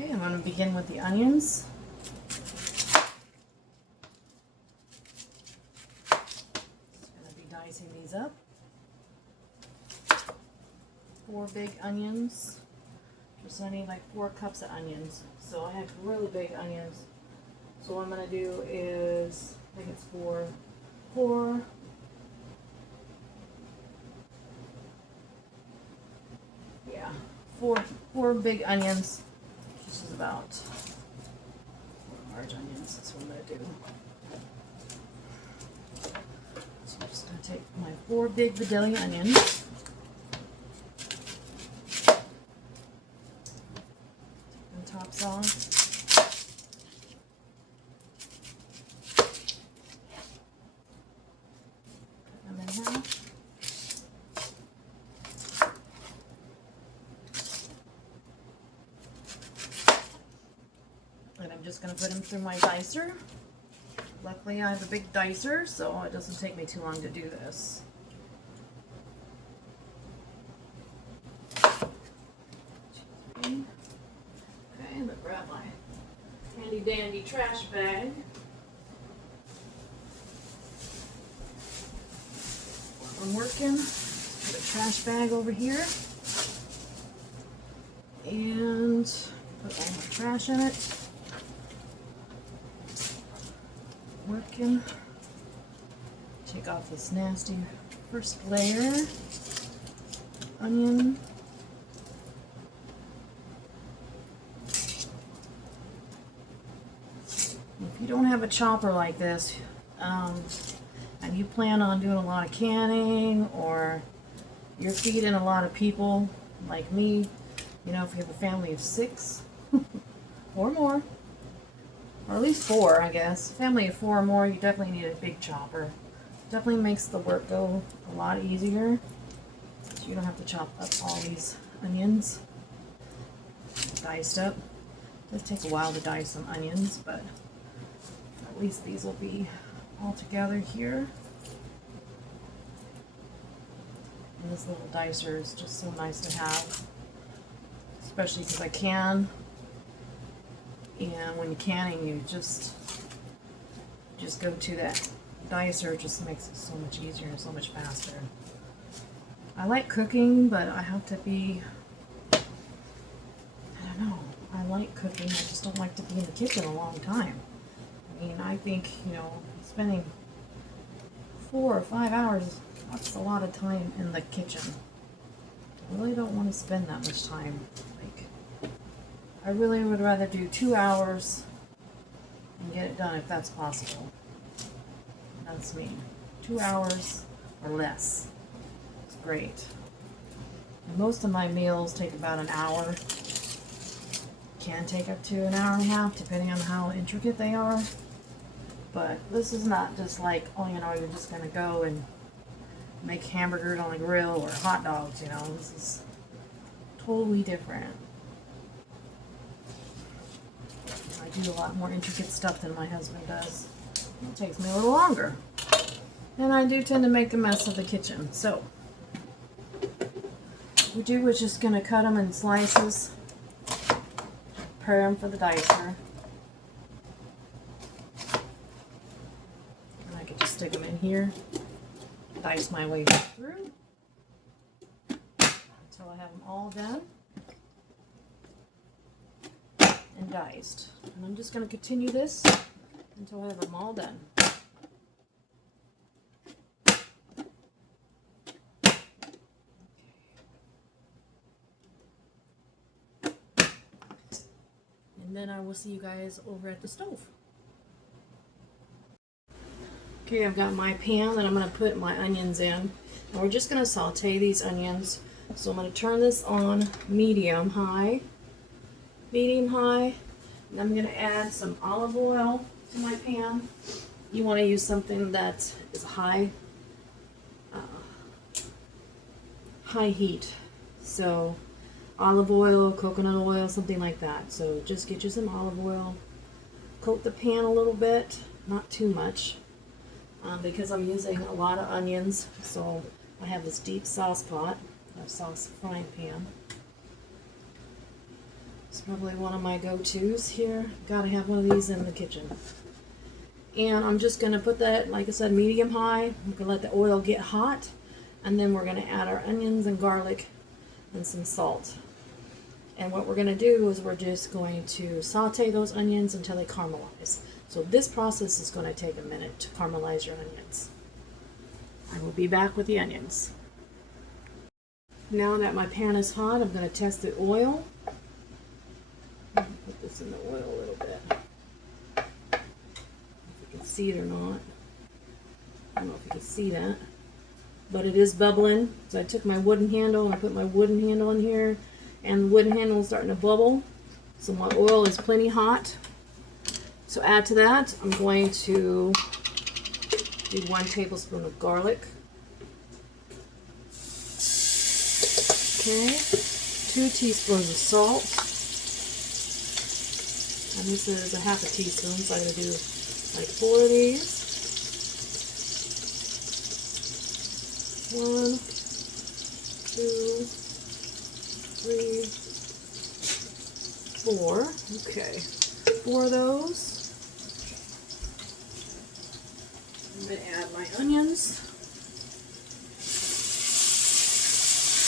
Okay, I'm going to begin with the onions. Just going to be dicing these up. 4 big onions. Just I need like 4 cups of onions. So I have really big onions. So what I'm going to do is, I think it's 4 big onions. This is about 4 large onions. That's what I'm going to do. So I'm just going to take my 4 big Vidalia onions. Take the tops off. Cut them in half. And I'm just going to put them through my dicer. Luckily I have a big dicer, so it doesn't take me too long to do this. Okay, I'm going to grab my handy dandy trash bag. While I'm working, put a trash bag over here. And put all my trash in it. Working. Take off this nasty first layer. Onion. If you don't have a chopper like this, and you plan on doing a lot of canning, or you're feeding a lot of people like me, you know, if you have a family of 6 or more, or at least 4, I guess. Family of 4 or more, you definitely need a big chopper. Definitely makes the work go a lot easier. So you don't have to chop up all these onions diced up. It does take a while to dice some onions, but at least these will be all together here. And this little dicer is just so nice to have, especially because I can. And when you're canning, you just go to that dicer. It just makes it so much easier and so much faster. I like cooking, but I have to be, I don't know, I like cooking, I just don't like to be in the kitchen a long time. I mean, I think, you know, spending 4 or 5 hours, that's a lot of time in the kitchen. I really don't want to spend that much time. I really would rather do 2 hours and get it done if that's possible. That's me. 2 hours or less. It's great. And most of my meals take about an hour. Can take up to an hour and a half depending on how intricate they are. But this is not just like, oh, you know, you're just going to go and make hamburgers on the grill or hot dogs, you know. This is totally different. I do a lot more intricate stuff than my husband does. It takes me a little longer. And I do tend to make a mess of the kitchen. So, what we do is just going to cut them in slices. Prepare them for the dicer. And I can just stick them in here. Dice my way through. Until I have them all done. And diced. And I'm just going to continue this until I have them all done. And then I will see you guys over at the stove. Okay, I've got my pan that I'm going to put my onions in. And we're just going to saute these onions. So I'm going to turn this on medium high. Medium high, and I'm going to add some olive oil to my pan. You want to use something that is high heat, so olive oil, coconut oil, something like that. So just get you some olive oil, coat the pan a little bit, not too much, because I'm using a lot of onions. So I have this deep sauce pot, a sauce frying pan. It's probably one of my go-tos here. Gotta have one of these in the kitchen. And I'm just gonna put that, like I said, medium high. I'm gonna let the oil get hot, and then we're gonna add our onions and garlic and some salt. And what we're gonna do is we're just going to saute those onions until they caramelize. So this process is gonna take a minute to caramelize your onions. I will be back with the onions. Now that my pan is hot, I'm going to test the oil. Put this in the oil a little bit. If you can see it or not. I don't know if you can see that. But it is bubbling. So I took my wooden handle and I put my wooden handle in here. And the wooden handle is starting to bubble. So my oil is plenty hot. So add to that, I'm going to do 1 tablespoon of garlic. Okay, 2 teaspoons of salt. And this is a half a teaspoon, so I'm going to do like 4 of these. 1, 2, 3, 4. Okay, 4 of those. I'm going to add my onions.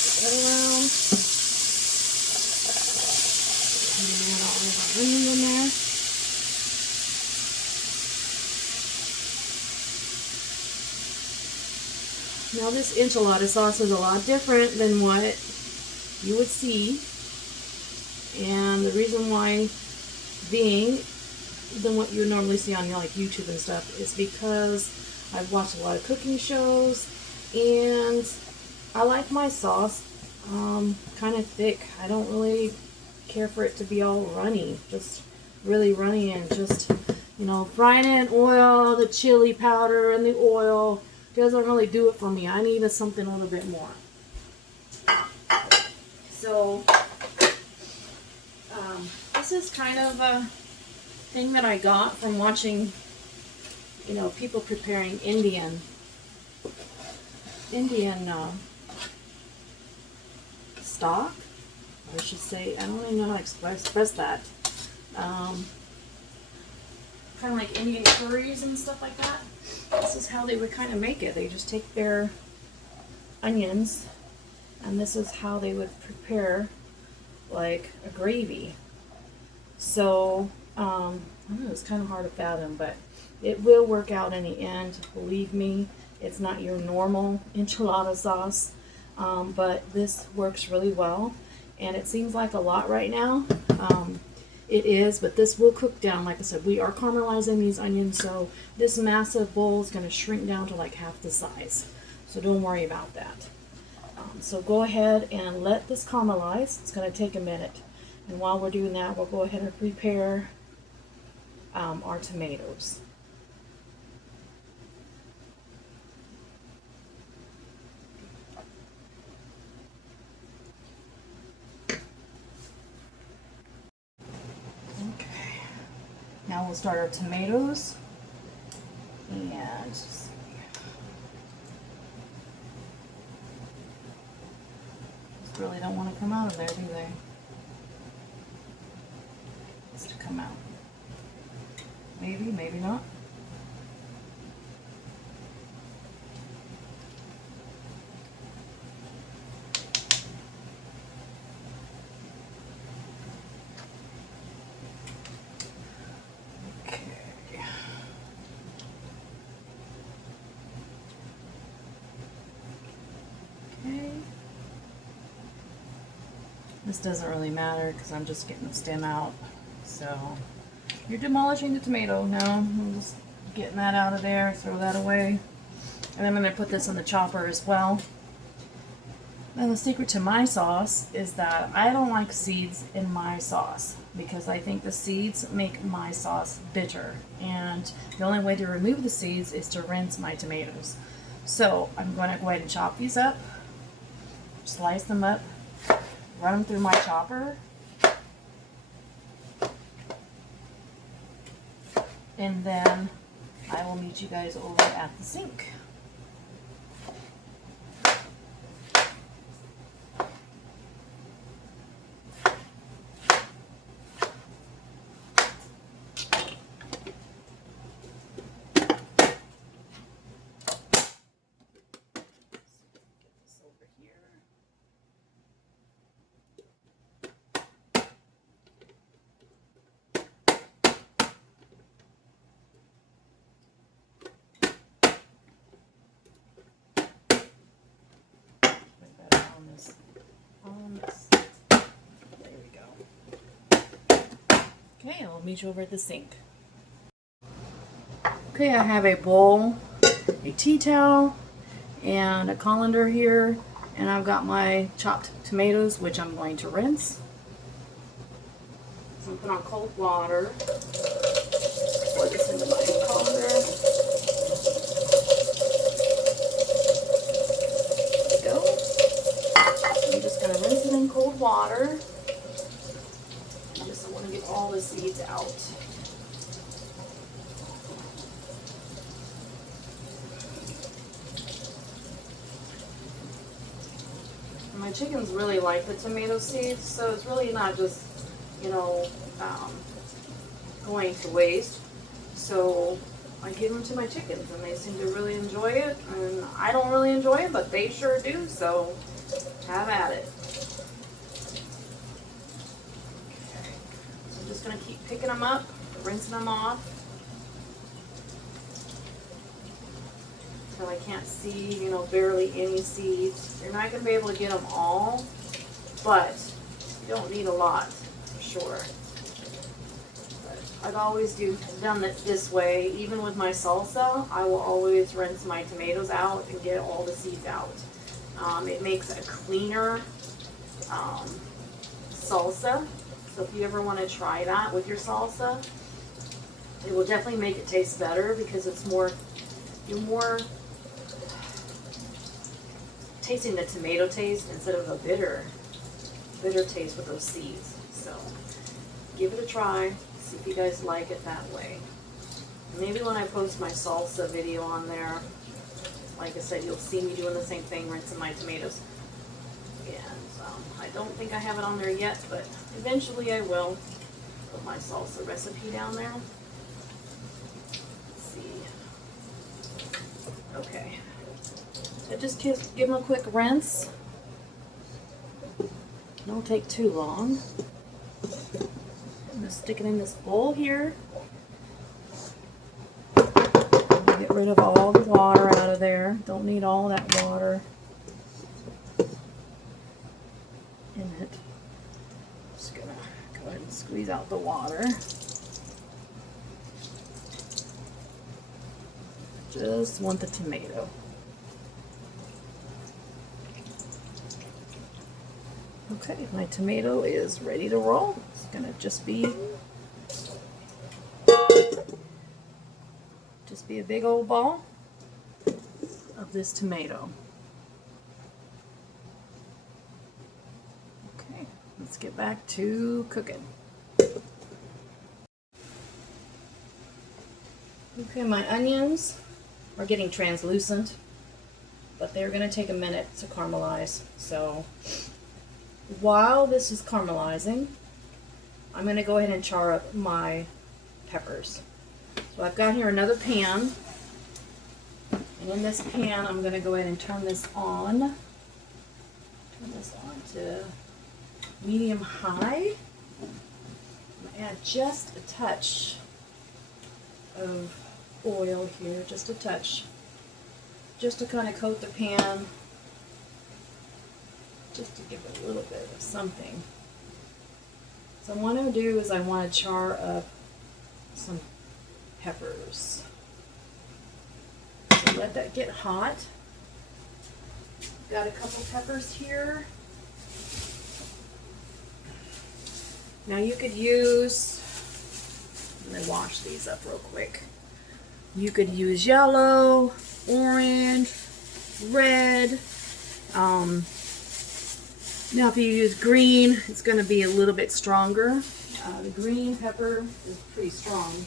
Put that around. And then add all of our onions in there. Now this enchilada sauce is a lot different than what you would see. And the reason why being than what you normally see on like YouTube and stuff is because I've watched a lot of cooking shows and I like my sauce kind of thick. I don't really care for it to be all runny, just really runny and just, you know, frying it in oil, the chili powder and the oil doesn't really do it for me. I needed something a little bit more. So this is kind of a thing that I got from watching, you know, people preparing Indian stock. I should say, I don't even know how to express that. Kind of like Indian curries and stuff like that. This is how they would kind of make it. They just take their onions, and this is how they would prepare like a gravy. So I don't know, it's kind of hard to fathom, but it will work out in the end. Believe me, it's not your normal enchilada sauce, but this works really well. And it seems like a lot right now. It is, but this will cook down. Like I said, we are caramelizing these onions, so this massive bowl is going to shrink down to like half the size. So don't worry about that. So go ahead and let this caramelize. It's going to take a minute. And while we're doing that, we'll go ahead and prepare our tomatoes. Okay. Now we'll start our tomatoes. And just really don't want to come out of there, do they? Just to come out. Maybe, maybe not. This doesn't really matter because I'm just getting the stem out. So you're demolishing the tomato. No, I'm just getting that out of there, throw that away. And then I'm going to put this in the chopper as well. Now the secret to my sauce is that I don't like seeds in my sauce because I think the seeds make my sauce bitter. And the only way to remove the seeds is to rinse my tomatoes. So I'm going to go ahead and chop these up, slice them up, run them through my chopper, and then I will meet you guys over at the sink. Okay, I'll meet you over at the sink. Okay, I have a bowl, a tea towel, and a colander here, and I've got my chopped tomatoes, which I'm going to rinse. So I'm going to put on cold water. Pour this into my colander. There we go. I'm just going to rinse it in cold water. I just want to get all the seeds out. My chickens really like the tomato seeds, so it's really not just, you know, going to waste. So I give them to my chickens, and they seem to really enjoy it. And I don't really enjoy it, but they sure do. So have at it. Okay. So I'm just gonna keep picking them up, rinsing them off until I can't see, you know, barely any seeds. You're not gonna be able to get them all, but you don't need a lot, for sure. I've always done it this way. Even with my salsa, I will always rinse my tomatoes out and get all the seeds out. It makes a cleaner salsa. So if you ever want to try that with your salsa, it will definitely make it taste better because it's you're more tasting the tomato taste instead of a bitter taste with those seeds. So give it a try. See if you guys like it that way. Maybe when I post my salsa video on there, like I said, you'll see me doing the same thing, rinsing my tomatoes. And I don't think I have it on there yet, but eventually I will put my salsa recipe down there. Let's see. Okay. So just give them a quick rinse. Don't take too long. I'm going to stick it in this bowl here. Get rid of all the water out of there. Don't need all that water in it. Just going to go ahead and squeeze out the water. Just want the tomato. Okay, my tomato is ready to roll. It's going to just be a big old ball of this tomato. Okay, let's get back to cooking. Okay, my onions are getting translucent, but they're going to take a minute to caramelize. So while this is caramelizing, I'm going to go ahead and char up my peppers. So I've got here another pan, and in this pan I'm going to go ahead and turn this on. Turn this on to medium high. I'm going to add just a touch of oil here, just a touch, just to kind of coat the pan, just to give it a little bit of something. So what I'm going to do is I want to char up some peppers. So let that get hot. Got a couple peppers here. Now you could use, let me wash these up real quick. You could use yellow, orange, red. Now if you use green, it's going to be a little bit stronger. The green pepper is pretty strong.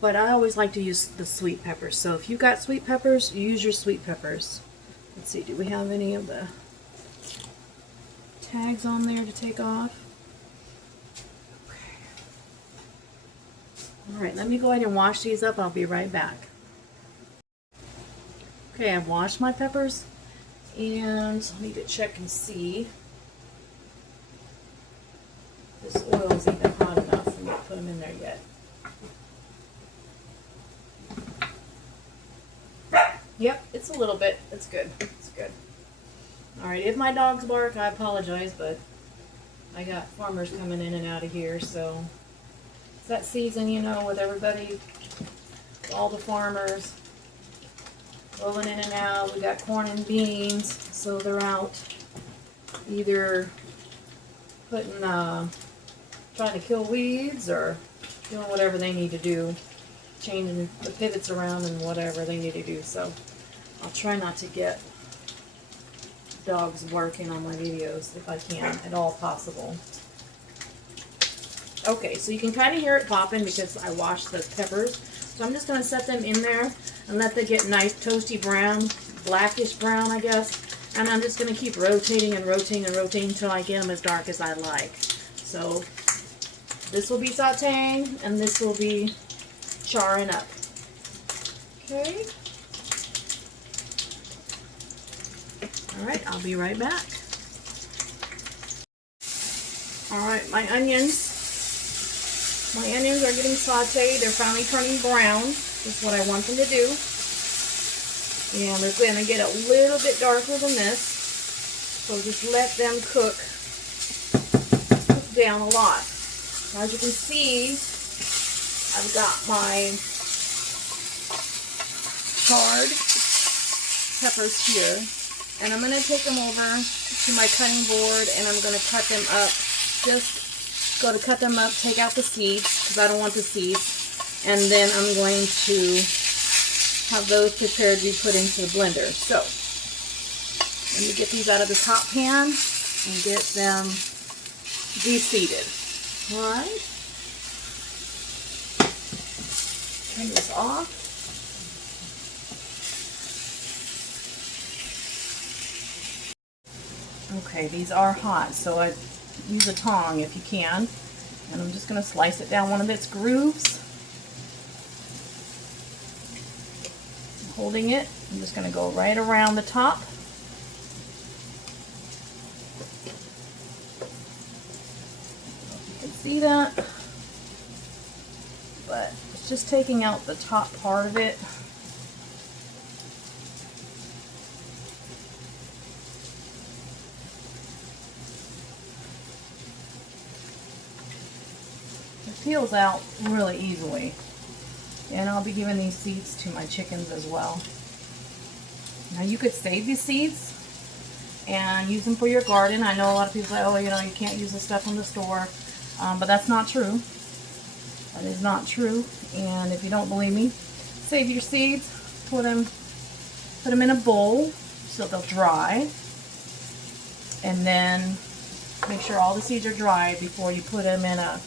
But I always like to use the sweet peppers. So if you've got sweet peppers, use your sweet peppers. Let's see, do we have any of the tags on there to take off? Okay. Alright, let me go ahead and wash these up. I'll be right back. Okay, I've washed my peppers, and I need to check and see if this oil is even hot enough for me to put them in there yet. Yep, it's a little bit. It's good. It's good. Alright, if my dogs bark, I apologize, but I got farmers coming in and out of here, so it's that season, you know, with everybody, all the farmers rolling in and out. We got corn and beans, so they're out either putting, trying to kill weeds or doing whatever they need to do, changing the pivots around and whatever they need to do. So I'll try not to get dogs barking on my videos if I can at all possible. Okay, so you can kind of hear it popping because I washed the peppers. So I'm just going to set them in there and let them get nice toasty brown, blackish brown, I guess. And I'm just going to keep rotating and rotating and rotating until I get them as dark as I like. So this will be sauteing and this will be charring up. Okay. Alright, I'll be right back. Alright, my onions are getting sauteed. They're finally turning brown. That's what I want them to do. And they're going to get a little bit darker than this. So just let them cook down a lot. As you can see, I've got my charred peppers here. And I'm going to take them over to my cutting board and I'm going to cut them up. Just go to cut them up, take out the seeds because I don't want the seeds. And then I'm going to have those prepared to be put into the blender. So, let me get these out of the top pan and get them de-seeded. Alright. Turn this off. Okay, these are hot, so I use a tong if you can. And I'm just going to slice it down one of its grooves. Holding it, I'm just going to go right around the top. You can see that, but it's just taking out the top part of it. It peels out really easily. And I'll be giving these seeds to my chickens as well. Now you could save these seeds and use them for your garden. I know a lot of people say, oh, you know, you can't use this stuff from the store. But that's not true. That is not true. And if you don't believe me, save your seeds, put them in a bowl so they'll dry. And then make sure all the seeds are dry before you put them in a,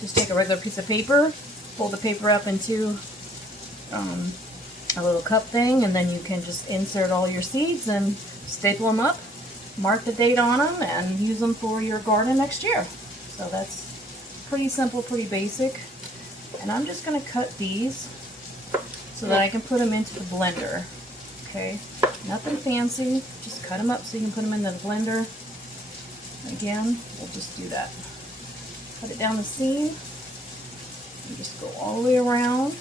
just take a regular piece of paper, fold the paper up into a little cup thing, and then you can just insert all your seeds and staple them up, mark the date on them, and use them for your garden next year. So that's pretty simple, pretty basic. And I'm just going to cut these so that I can put them into the blender. Okay, nothing fancy, just cut them up so you can put them in the blender. Again, we'll just do that. Cut it down the seam and just go all the way around.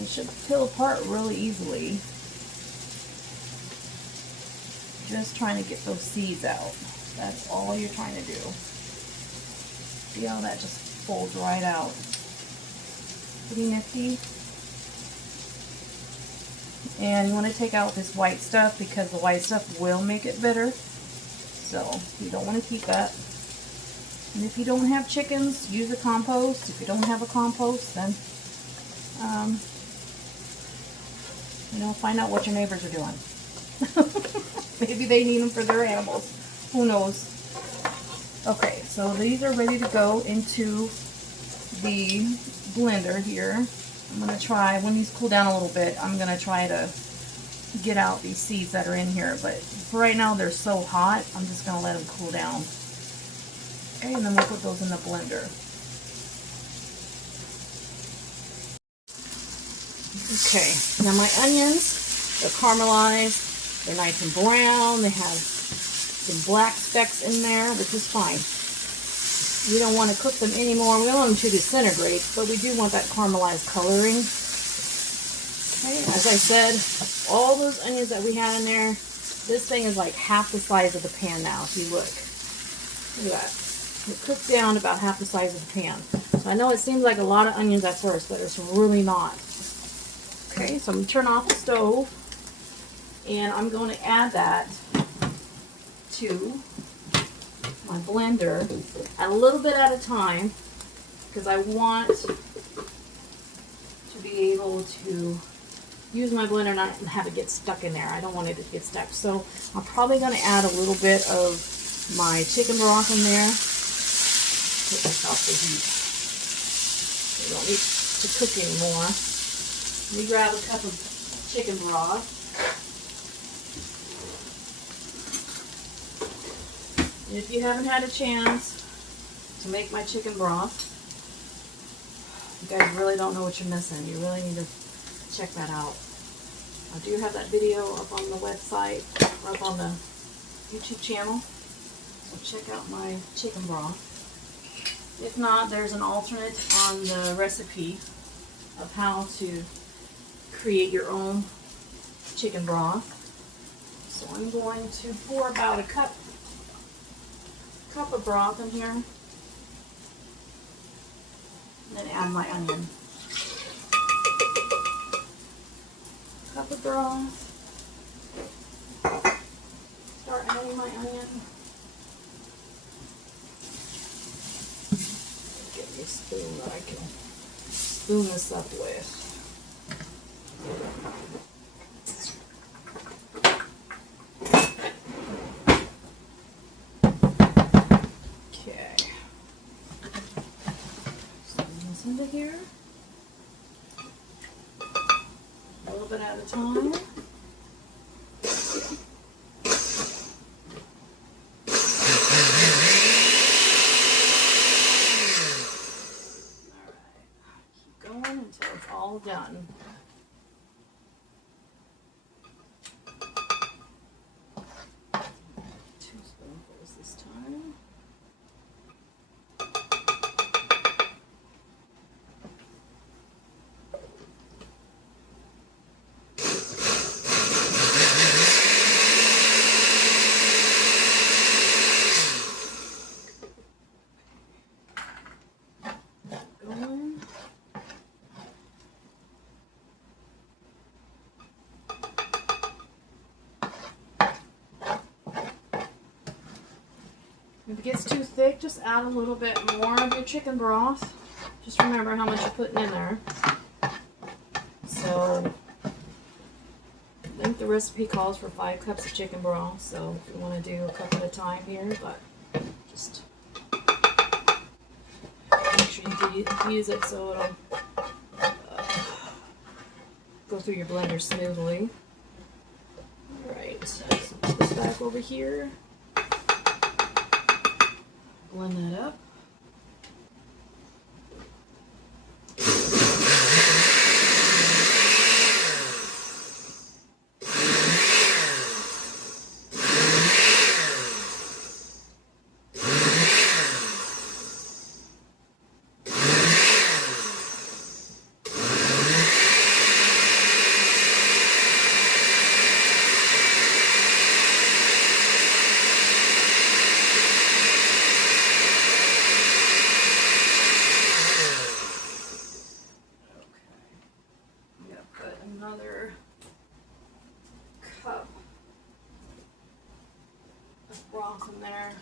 It should peel apart really easily. Just trying to get those seeds out. That's all you're trying to do. See how that just folds right out. Pretty nifty. And you want to take out this white stuff because the white stuff will make it bitter. So you don't want to keep that. And if you don't have chickens, use a compost. If you don't have a compost, then you know, find out what your neighbors are doing. Maybe they need them for their animals. Who knows? Okay, so these are ready to go into the blender here. I'm going to try, when these cool down a little bit, I'm going to try to get out these seeds that are in here. But for right now, they're so hot, I'm just going to let them cool down. Okay, and then we'll put those in the blender. Okay, now my onions, they're caramelized, they're nice and brown, they have some black specks in there, which is fine. We don't want to cook them anymore. We don't want them to disintegrate, but we do want that caramelized coloring. Okay, as I said, all those onions that we had in there, This thing is like half the size of the pan now, if you look. Look at that. It cooked down about half the size of the pan. So I know it seems like a lot of onions at first, but it's really not. Okay, so I'm going to turn off the stove. And I'm going to add that to my blender a little bit at a time, because I want to be able to use my blender not and have it get stuck in there. I don't want it to get stuck. So I'm probably going to add a little bit of my chicken broth in there. Take this off the heat. We don't need to cook anymore. Let me grab a cup of chicken broth. And if you haven't had a chance to make my chicken broth, you guys really don't know what you're missing. You really need to check that out. I do have that video up on the website, or up on the YouTube channel. So check out my chicken broth. If not, there's an alternate on the recipe of how to create your own chicken broth. So I'm going to pour about a cup of broth in here, and then add my onion. Cup of broth. Start adding my onion. Get me a spoon that I can spoon this up with. Into here, a little bit at a time. Alright, keep going until it's all done. Two spoonfuls this time. If it gets too thick, just add a little bit more of your chicken broth. Just remember how much you're putting in there. So, I think the recipe calls for 5 cups of chicken broth, so if you want to do a cup at a time here, but just make sure you use it so it'll go through your blender smoothly. Alright, so put this back over here. Blend that up. Another cup of broth in there.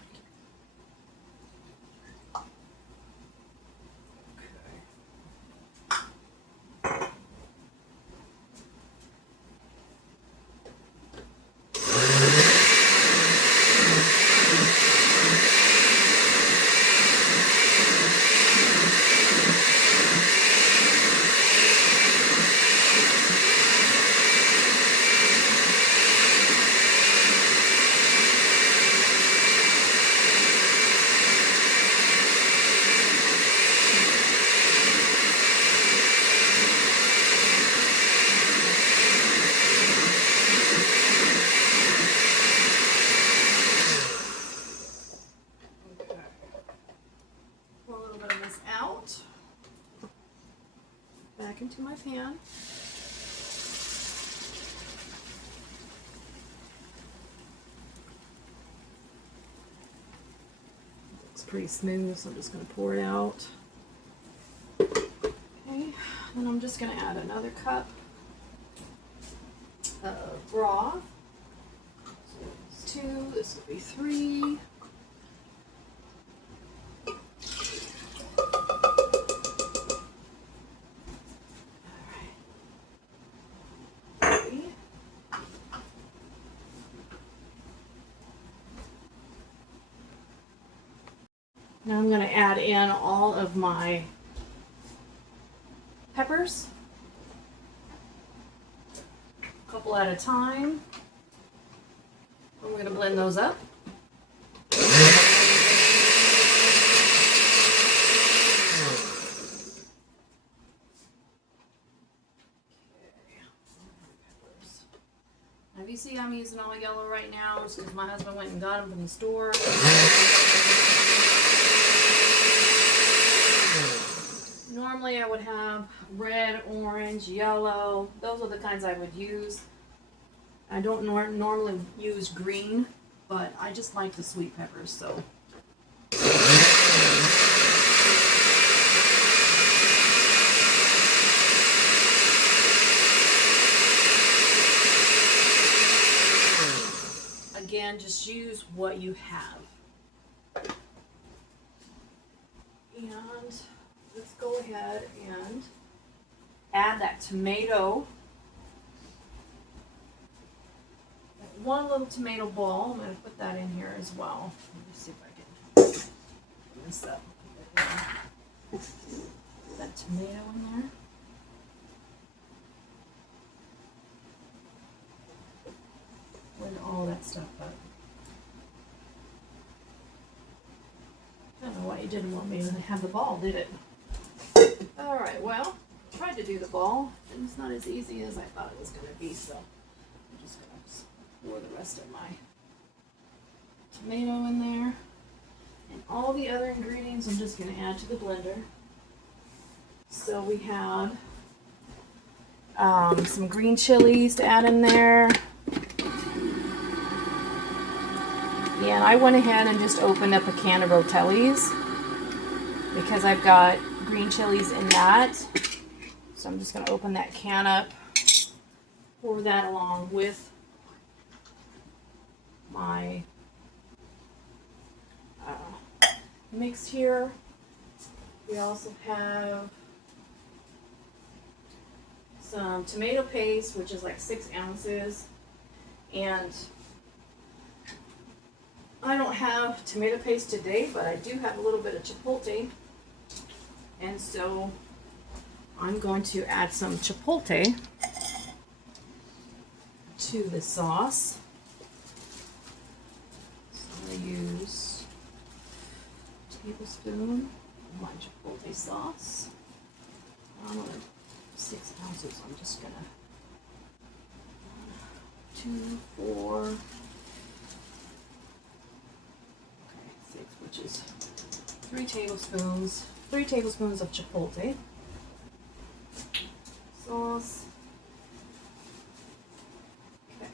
Back into my pan. Looks pretty smooth, so I'm just going to pour it out. Okay, then I'm just going to add another cup of broth. So it's 2, this will be 3. Now I'm going to add in all of my peppers, a couple at a time. I'm going to blend those up. Now, if you see I'm using all yellow right now, it's because my husband went and got them from the store. Normally I would have red, orange, yellow. Those are the kinds I would use. I don't normally use green, but I just like the sweet peppers, so. Again, just use what you have. And let's go ahead and add that tomato. That one little tomato ball. I'm going to put that in here as well. Let me see if I can mix this up. Put that tomato in there. Blend all that stuff up. I don't know why you didn't want me to have the ball, did it? Alright, well, I tried to do the ball, and it's not as easy as I thought it was going to be, so I'm just going to pour the rest of my tomato in there. And all the other ingredients I'm just going to add to the blender. So we have some green chilies to add in there. Yeah, and I went ahead and just opened up a can of Rotelli's because I've got green chilies in that. So I'm just going to open that can up, pour that along with my mix here. We also have some tomato paste, which is like 6 ounces, and I don't have tomato paste today, but I do have a little bit of chipotle, and so I'm going to add some chipotle to the sauce. So I'm going to use a tablespoon of my chipotle sauce. I'm going to 6 ounces. I'm just going to 2, 4. 6, which is 3 tablespoons. 3 tablespoons of chipotle sauce. Okay.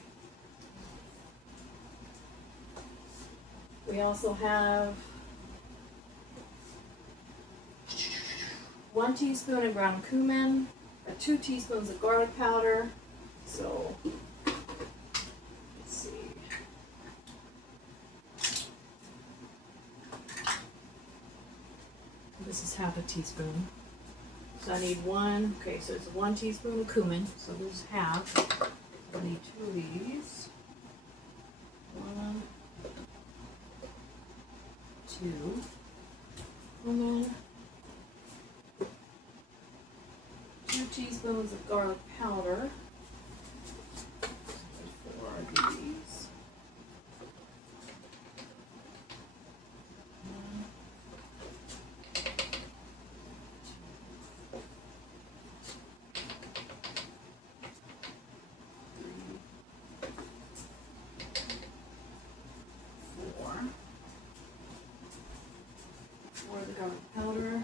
We also have 1 teaspoon of ground cumin, 2 teaspoons of garlic powder. So let's see. This is half a teaspoon. So I need 1, okay, so it's 1 teaspoon of cumin. So this is half. I need 2 of these. 1, 2. And then 2 teaspoons of garlic powder. 4 of these. 4 of the garlic powder,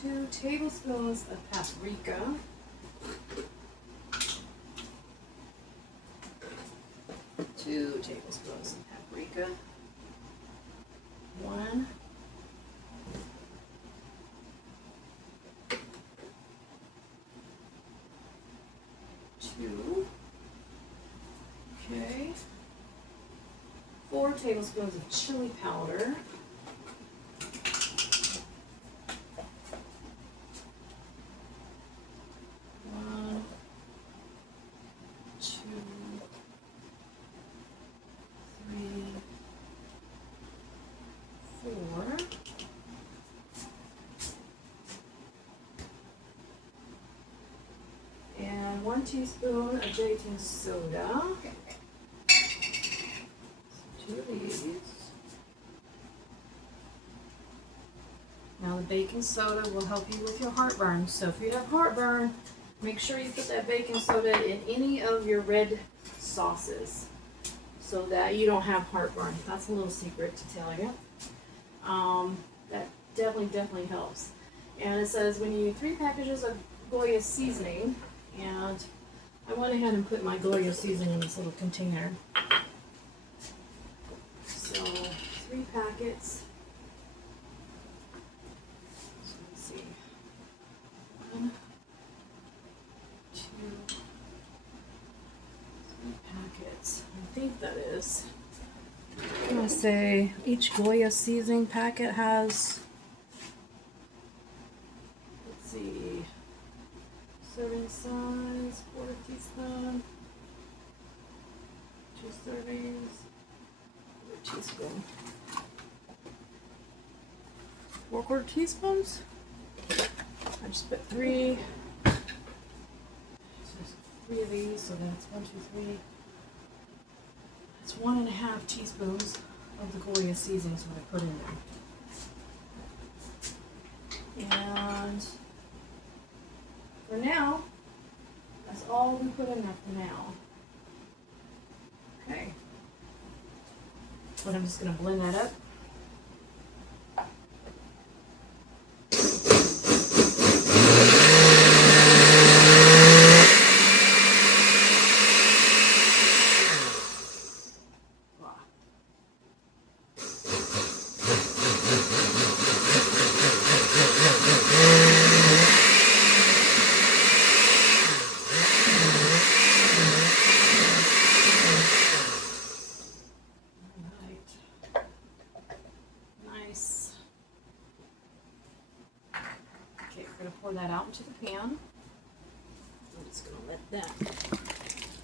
2 tablespoons of paprika, 2 tablespoons of paprika, 1, 2, okay, 4 tablespoons of chili powder. 1, 2, 3, 4. And 1 teaspoon of baking soda. 2 of these. Now the baking soda will help you with your heartburn. So if you have heartburn, make sure you put that baking soda in any of your red sauces so that you don't have heartburn. That's a little secret to tell you. That definitely helps. And it says when you use 3 packages of Goya seasoning, and I went ahead and put my Goya seasoning in this little container. So 3 packets. So let's see. 1, 2, 3 packets. I think that is. I'm gonna say each Goya seasoning packet has, let's see, serving size, 1/4 teaspoon, 2 servings, 1/4 teaspoon, 4/4 teaspoons. I just put 3. So there's 3 of these, so that's 1, 2, 3. It's 1½ teaspoons of the Goya seasoning is what I put in there. And for now, that's all we put in there for now. Okay. But I'm just going to blend that up. Pour that out into the pan. I'm just going to let that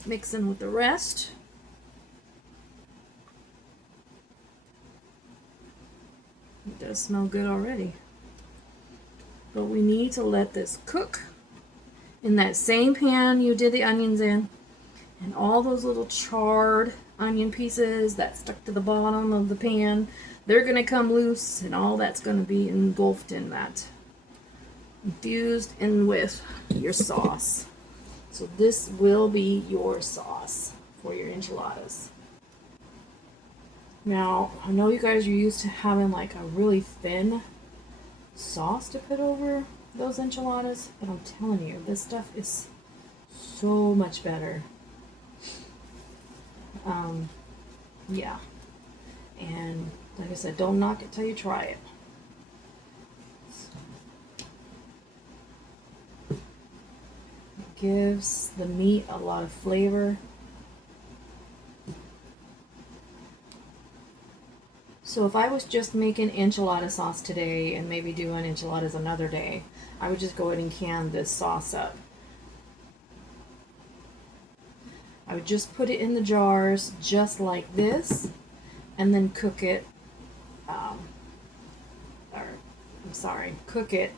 mix in with the rest. It does smell good already. But we need to let this cook in that same pan you did the onions in. And all those little charred onion pieces that stuck to the bottom of the pan, they're going to come loose, and all that's going to be engulfed in that. Infused in with your sauce. So this will be your sauce for your enchiladas. Now, I know you guys are used to having like a really thin sauce to put over those enchiladas, but I'm telling you, this stuff is so much better. Yeah. And like I said, don't knock it till you try it. Gives the meat a lot of flavor. So if I was just making enchilada sauce today and maybe doing enchiladas another day, I would just go ahead and can this sauce up. I would just put it in the jars just like this and then cook it, cook it,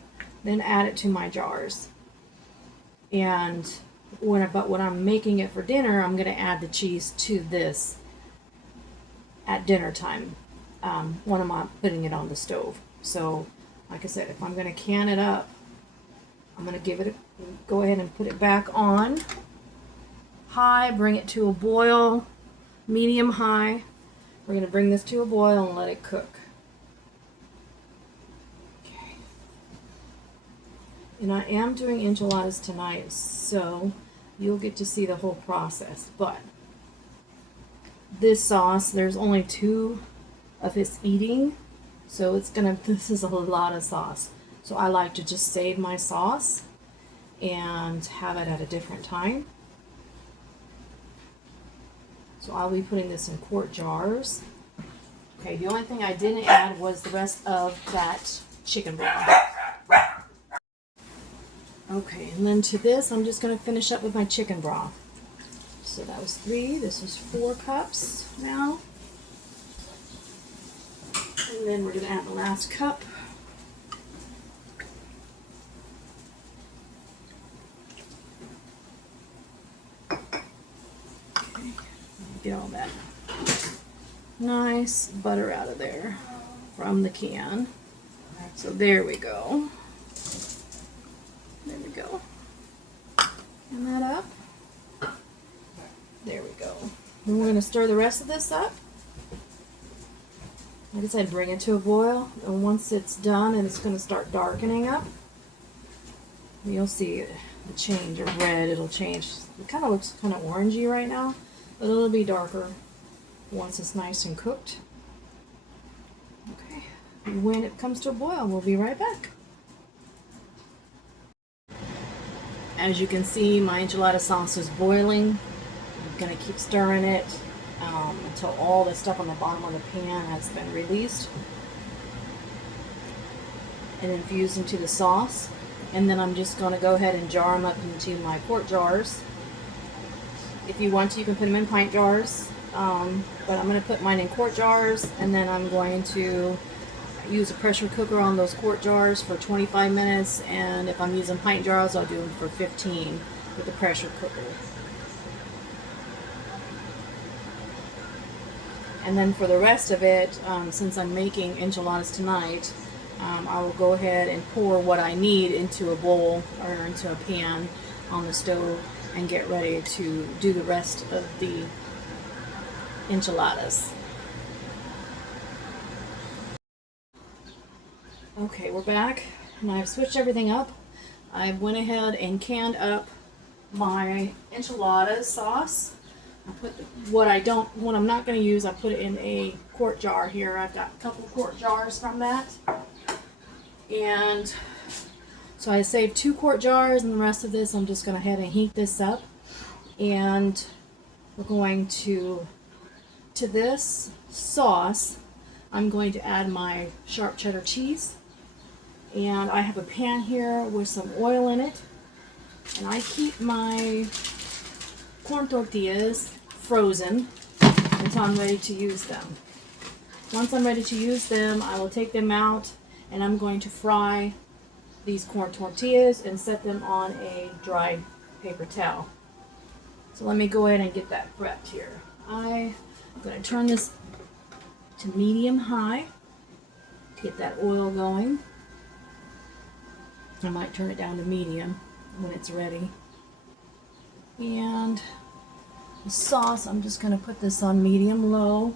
then add it to my jars. And when I'm making it for dinner, I'm going to add the cheese to this at dinner time when I'm putting it on the stove. So, like I said, if I'm going to can it up, I'm going to go ahead and put it back on high, bring it to a boil, medium high. We're going to bring this to a boil and let it cook. And I am doing enchiladas tonight, so you'll get to see the whole process. But this sauce, there's only 2 of its eating So this is a lot of sauce. So I like to just save my sauce and have it at a different time. So I'll be putting this in quart jars. Okay, the only thing I didn't add was the rest of that chicken broth. Okay, and then to this, I'm just going to finish up with my chicken broth. So that was 3, this was 4 cups now. And then we're going to add the last cup. Okay, get all that nice butter out of there from the can. So there we go. There we go. And that up. There we go. And we're going to stir the rest of this up. Like I said, bring it to a boil. And once it's done and it's going to start darkening up, you'll see the change of red. It'll change. It kind of looks kind of orangey right now, but it'll be darker once it's nice and cooked. Okay. When it comes to a boil, we'll be right back. As you can see, my enchilada sauce is boiling. I'm going to keep stirring it until all the stuff on the bottom of the pan has been released and infused into the sauce. And then I'm just going to go ahead and jar them up into my quart jars. If you want to, you can put them in pint jars, but I'm going to put mine in quart jars, and then I'm going to use a pressure cooker on those quart jars for 25 minutes, and if I'm using pint jars, I'll do them for 15 with the pressure cooker. And then for the rest of it, since I'm making enchiladas tonight, I will go ahead and pour what I need into a bowl or into a pan on the stove and get ready to do the rest of the enchiladas. Okay, we're back, and I've switched everything up. I went ahead and canned up my enchilada sauce. I put what I'm not going to use, I put it in a quart jar here. I've got a couple quart jars from that. And so I saved 2 quart jars, and the rest of this I'm just going to head and heat this up. And we're going to this sauce, I'm going to add my sharp cheddar cheese. And I have a pan here with some oil in it. And I keep my corn tortillas frozen until I'm ready to use them. Once I'm ready to use them, I will take them out, and I'm going to fry these corn tortillas and set them on a dry paper towel. So let me go ahead and get that prepped here. I'm going to turn this to medium high to get that oil going. I might turn it down to medium when it's ready. And the sauce, I'm just going to put this on medium-low.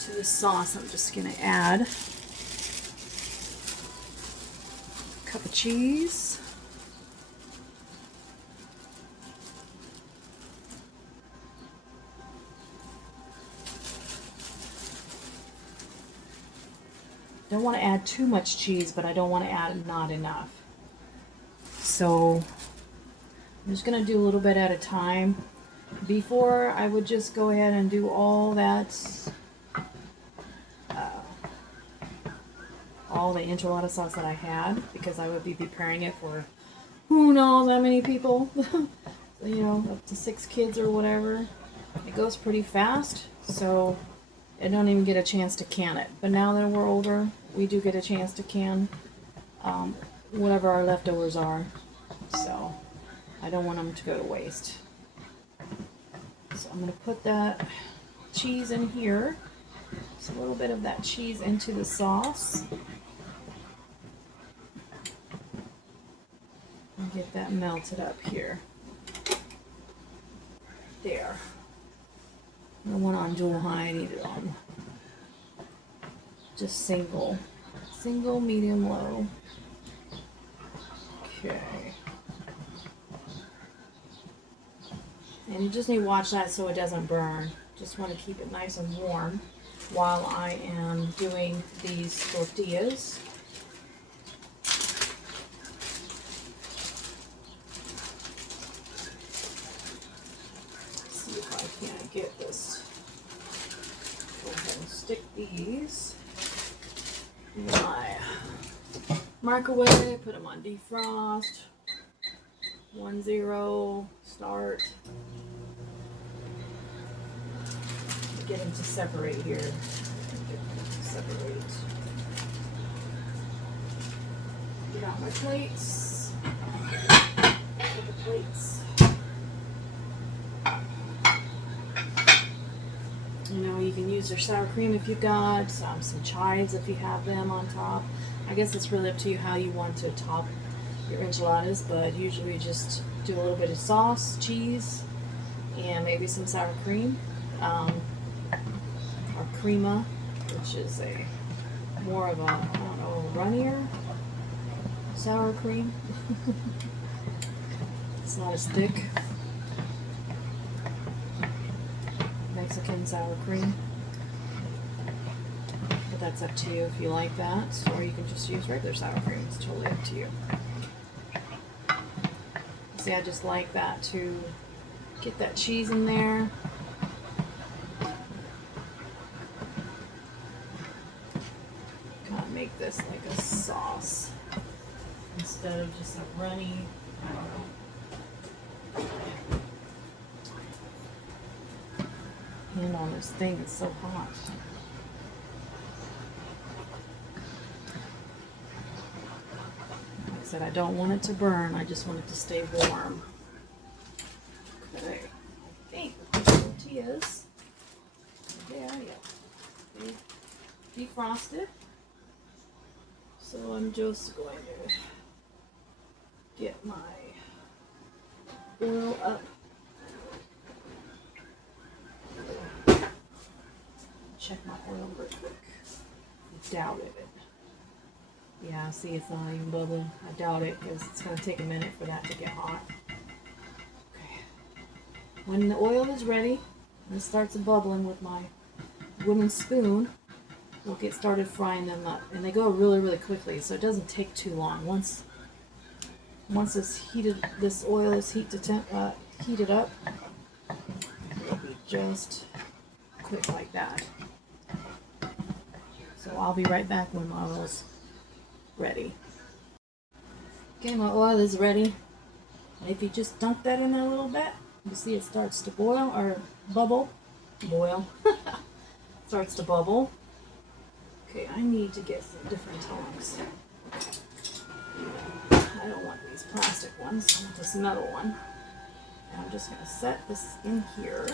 To the sauce, I'm just going to add a cup of cheese. Don't want to add too much cheese, but I don't want to add not enough. So I'm just going to do a little bit at a time. Before, I would just go ahead and do all that, all the enchilada sauce that I had, because I would be preparing it for who knows how many people, you know, up to 6 kids or whatever. It goes pretty fast, so I don't even get a chance to can it. But now that we're older, we do get a chance to can whatever our leftovers are. So I don't want them to go to waste. So I'm going to put that cheese in here. Just a little bit of that cheese into the sauce. And get that melted up here. There. I don't want it on dual high, I need it on just single, medium, low. Okay. And you just need to watch that so it doesn't burn Just want to keep it nice and warm while I am doing these tortillas. Let's see if I can't get this. Go ahead and stick these in my microwave, put them on defrost. 1-0, start. Get them to separate here. Get them to separate. Get out my plates. Get the plates. You know, you can use your sour cream if you've got some chives if you have them on top. I guess it's really up to you how you want to top your enchiladas, but usually you just do a little bit of sauce, cheese, and maybe some sour cream. Or crema, which is a more of a, I don't know, runnier sour cream. It's not as thick. Mexican sour cream. But that's up to you if you like that, or you can just use regular sour cream. It's totally up to you. See, I just like that to get that cheese in there. Kind of make this like a sauce instead of just a runny, I don't know. Hand on this thing, it's so hot. Like I said, I don't want it to burn, I just want it to stay warm. Okay, I think the tortillas, there, yeah, they defrosted. So I'm just going to get my oil up. Check my oil real quick. I doubt it. Yeah, see, it's not even bubbling. I doubt it because it's going to take a minute for that to get hot. Okay. When the oil is ready and it starts bubbling with my wooden spoon, we'll get started frying them up. And they go really, really quickly, so it doesn't take too long. Once it's heated, this oil is heated up, it'll be just quick like that. So I'll be right back when my oil's ready. Okay, my oil is ready. And if you just dunk that in there a little bit, you see it starts to boil or bubble. Boil. Starts to bubble. Okay, I need to get some different tongs. I don't want these plastic ones. I want this metal one. And I'm just going to set this in here.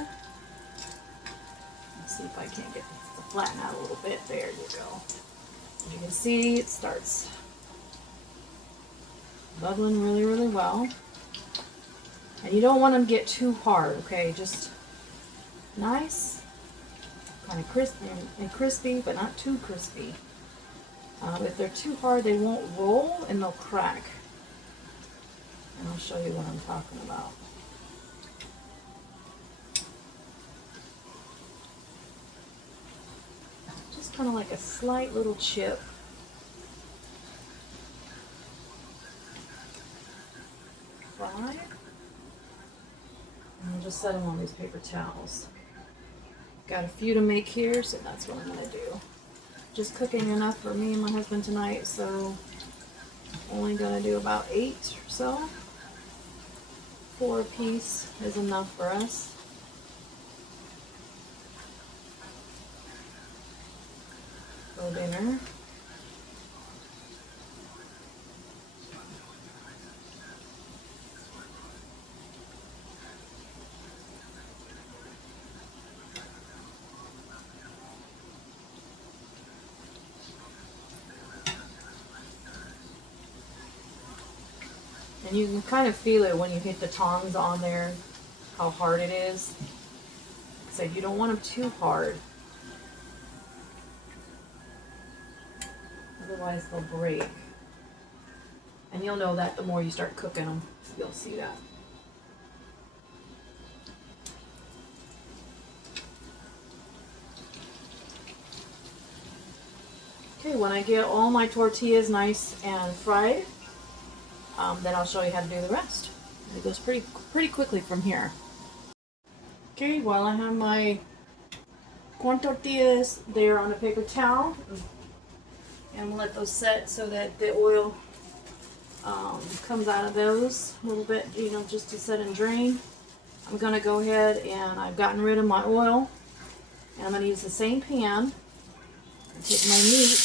Let's see if I can't get this to flatten out a little bit. There you go. As you can see, it starts bubbling really, really well. And you don't want them to get too hard, okay? Just nice, kind of crispy, but not too crispy. If they're too hard, they won't roll and they'll crack. And I'll show you what I'm talking about. Just kind of like a slight little chip. Fry. And I'll just set them on these paper towels. Got a few to make here, so that's what I'm going to do. Just cooking enough for me and my husband tonight, so only going to do about 8 or so. 4 a piece is enough for us. For dinner. And you can kind of feel it when you hit the tongs on there, how hard it is. So you don't want them too hard. Otherwise they'll break. And you'll know that the more you start cooking them, you'll see that. you when I get all my tortillas nice and fried. Then I'll show you how to do the rest. It goes pretty quickly from here. Okay, while I have my corn tortillas there on a paper towel, and we'll let those set so that the oil comes out of those a little bit, you know, just to set and drain. I'm going to go ahead and I've gotten rid of my oil, and I'm going to use the same pan and take my meat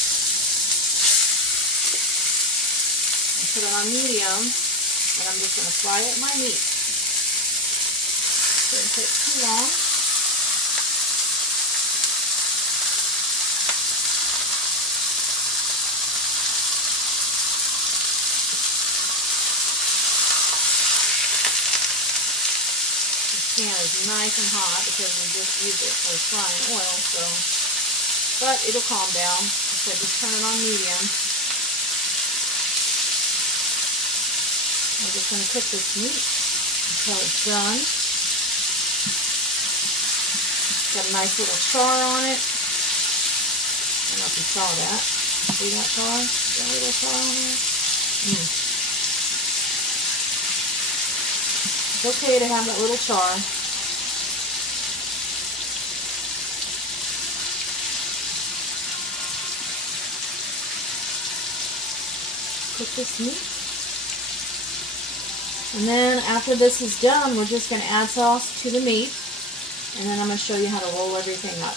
and put it on medium, and I'm just going to fry up my meat. It shouldn't take too long. Pan is nice and hot because we just used it for frying oil, so, but it'll calm down. So just turn it on medium. We're just going to cook this meat until it's done. Got a nice little char on it. I don't know if you saw that. See that char? Got a little char on there? It's okay to have that little char. Cook this meat. And then after this is done, we're just going to add sauce to the meat. And then I'm going to show you how to roll everything up.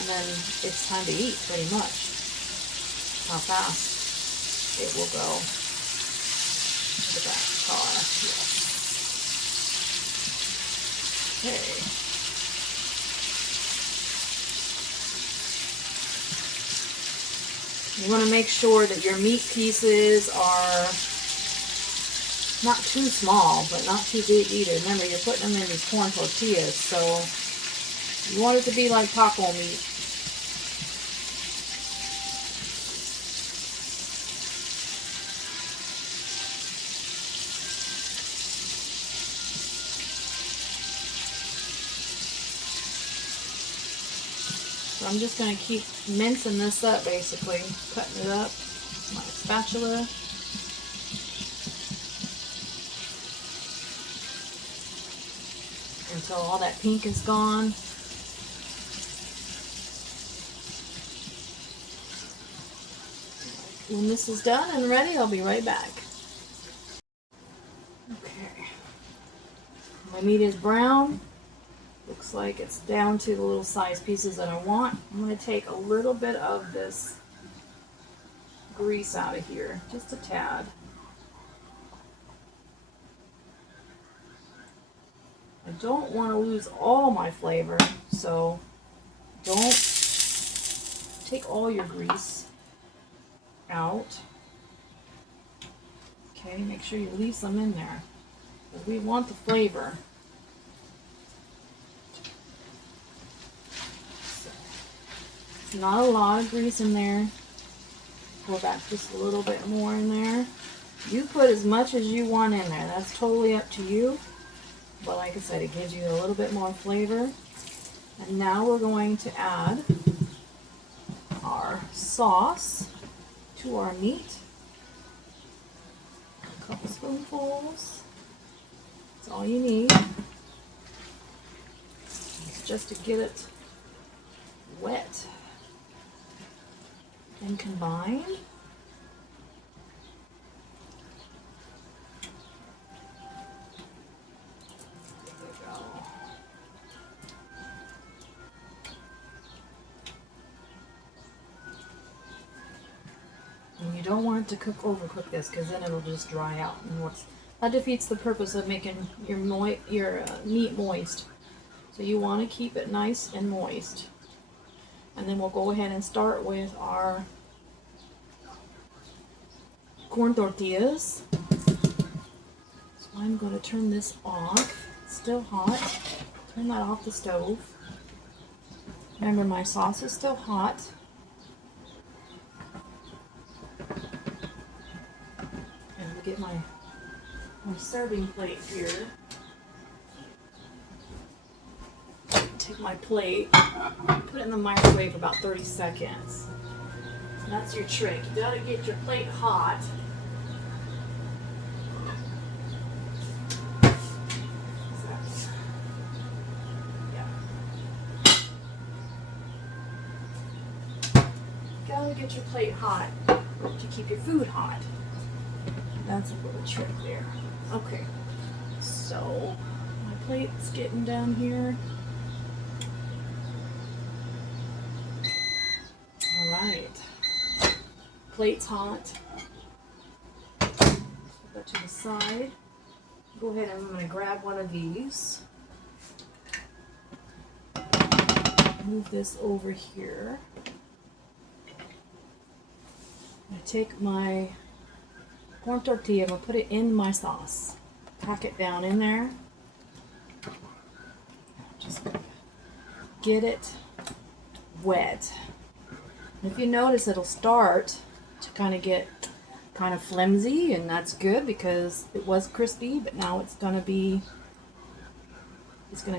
And then it's time to eat, pretty much. How fast it will go. Look at that char. Yes. Okay. You want to make sure that your meat pieces are not too small, but not too big either. Remember, you're putting them in these corn tortillas, so you want it to be like taco meat. So I'm just going to keep mincing this up, basically, cutting it up with my spatula. Until all that pink is gone. When this is done and ready, I'll be right back. Okay. My meat is brown. Looks like it's down to the little size pieces that I want. I'm going to take a little bit of this grease out of here, just a tad. I don't want to lose all my flavor, so don't take all your grease out. Okay, make sure you leave some in there, because we want the flavor. Not a lot of grease in there. Pour back just a little bit more in there. You put as much as you want in there. That's totally up to you. But like I said, it gives you a little bit more flavor. And now we're going to add our sauce to our meat. A couple spoonfuls. That's all you need. It's just to get it wet and combine. There we go. And you don't want it to overcook this, because then it'll just dry out, and that defeats the purpose of making your meat moist. So you want to keep it nice and moist. And then we'll go ahead and start with our corn tortillas. So I'm going to turn this off. It's still hot. Turn that off the stove. Remember, my sauce is still hot. And we'll get my serving plate here. Take my plate, put it in the microwave about 30 seconds. That's your trick. You gotta get your plate hot. Gotta get your plate hot to keep your food hot. That's a little trick there. Okay, so my plate's getting down here. All right, plate's hot. Put that to the side. Go ahead and I'm gonna grab one of these. Move this over here. I take my corn tortilla, I'm going to put it in my sauce. Pack it down in there. Just get it wet. And if you notice, it'll start to kind of get kind of flimsy, and that's good because it was crispy, but now it's going to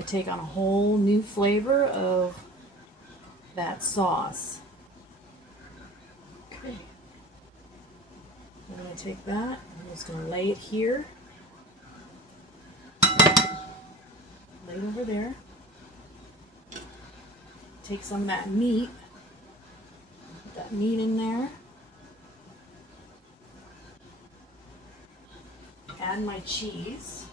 take on a whole new flavor of that sauce. Okay. I'm going to take that, I'm just going to lay it here, lay it over there, take some of that meat, put that meat in there, add my cheese,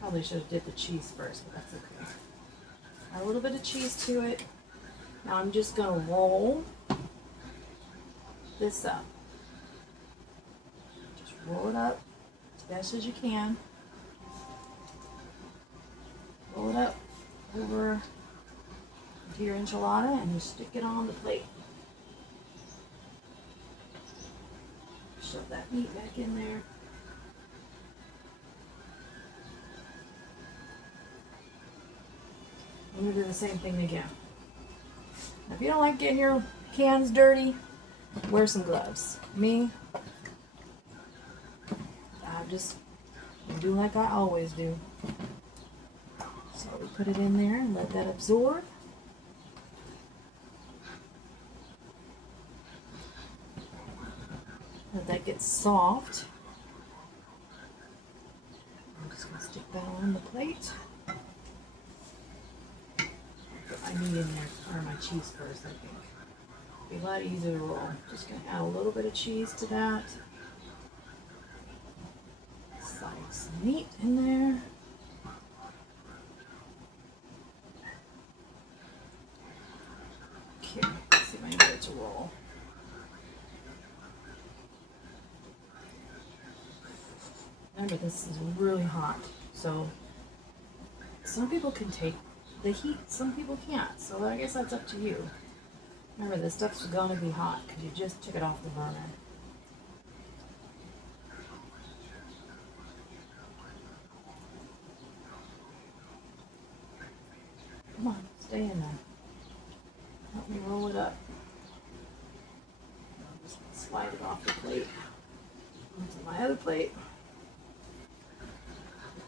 probably should have did the cheese first, but that's okay. Add a little bit of cheese to it. Now I'm just going to roll this up. Just roll it up as best as you can. Roll it up over to your enchilada and just stick it on the plate. Shove that meat back in there. I'm going to do the same thing again. Now, if you don't like getting your hands dirty, wear some gloves. Me, I just do like I always do. So we put it in there and let that absorb. Let that get soft. I'm just going to stick that on the plate. I need in there, or my cheese first, I think. Be a lot easier to roll. Just going to add a little bit of cheese to that. Slide some meat in there. Okay, let's see if I can get it to roll. Remember, this is really hot, so some people can take the heat, some people can't, so I guess that's up to you. Remember, this stuff's gonna be hot because you just took it off the burner. Come on, stay in there. Help me roll it up. I'll just slide it off the plate onto my other plate.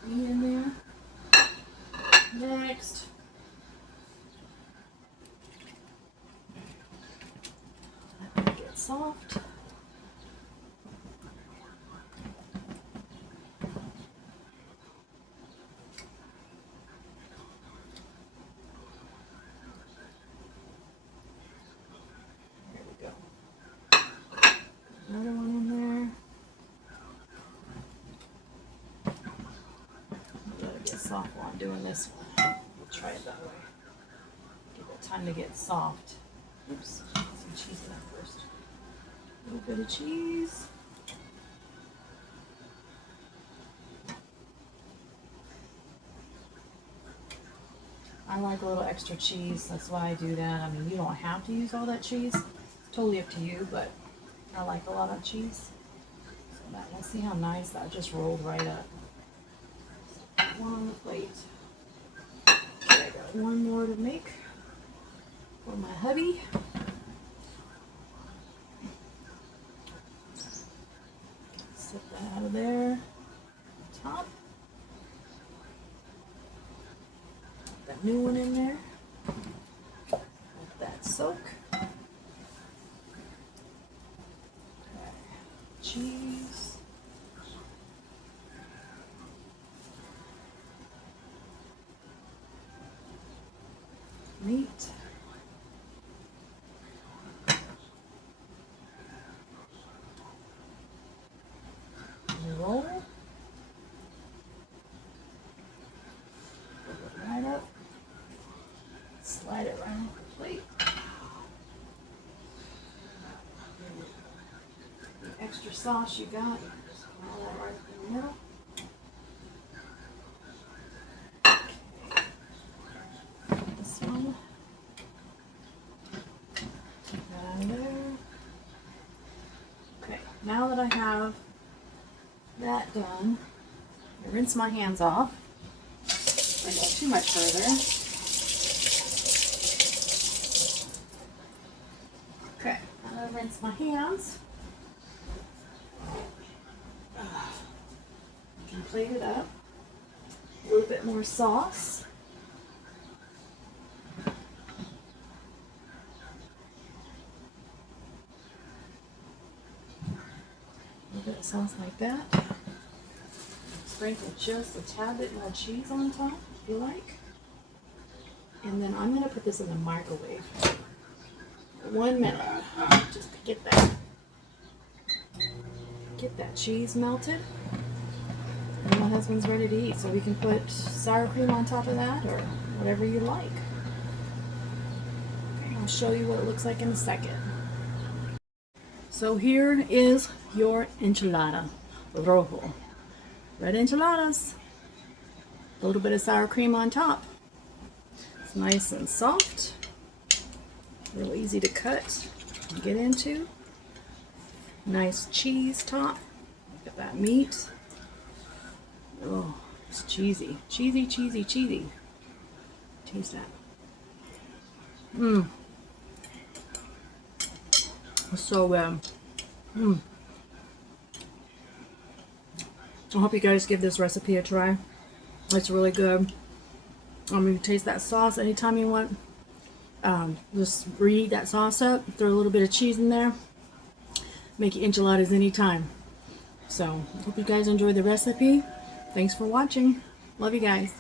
Put meat in there. Next. Let it get soft. There we go. Another one in there. Let it get soft while I'm doing this one. We'll try it that way. Give it time to get soft. Oops, put some cheese in there first. A little bit of cheese. I like a little extra cheese, that's why I do that. I mean, you don't have to use all that cheese. It's totally up to you, but I like a lot of cheese. So that, let's see how nice that just rolled right up. Put one on the plate. Okay, I got one more to make for my hubby. Set that out of there. top. That new one in there. Let that soak. Okay. Cheese. Meat. Roll. Put it right up. Slide it right on the plate. The extra sauce you got, just roll that right in the middle. This one. Take that out of there. Okay, now that I have that done, I rinse my hands off. I go too much further. Okay, I'm gonna rinse my hands. Can plate it up. A little bit more sauce. A little bit of sauce like that. Sprinkle just a tad bit more cheese on top, if you like. And then I'm going to put this in the microwave. 1 minute, just to get that cheese melted. And my husband's ready to eat, so we can put sour cream on top of that, or whatever you like. Okay, I'll show you what it looks like in a second. So here is your enchilada rojo. Red enchiladas. A little bit of sour cream on top. It's nice and soft. Real easy to cut and get into. Nice cheese top. Look at that meat. Oh, it's cheesy. Cheesy, cheesy, cheesy. Taste that. Mmm. It's so good. Mmm. I hope you guys give this recipe a try. It's really good. You taste that sauce anytime you want. Just reheat that sauce up. Throw a little bit of cheese in there. Make your enchiladas anytime. So, hope you guys enjoy the recipe. Thanks for watching. Love you guys.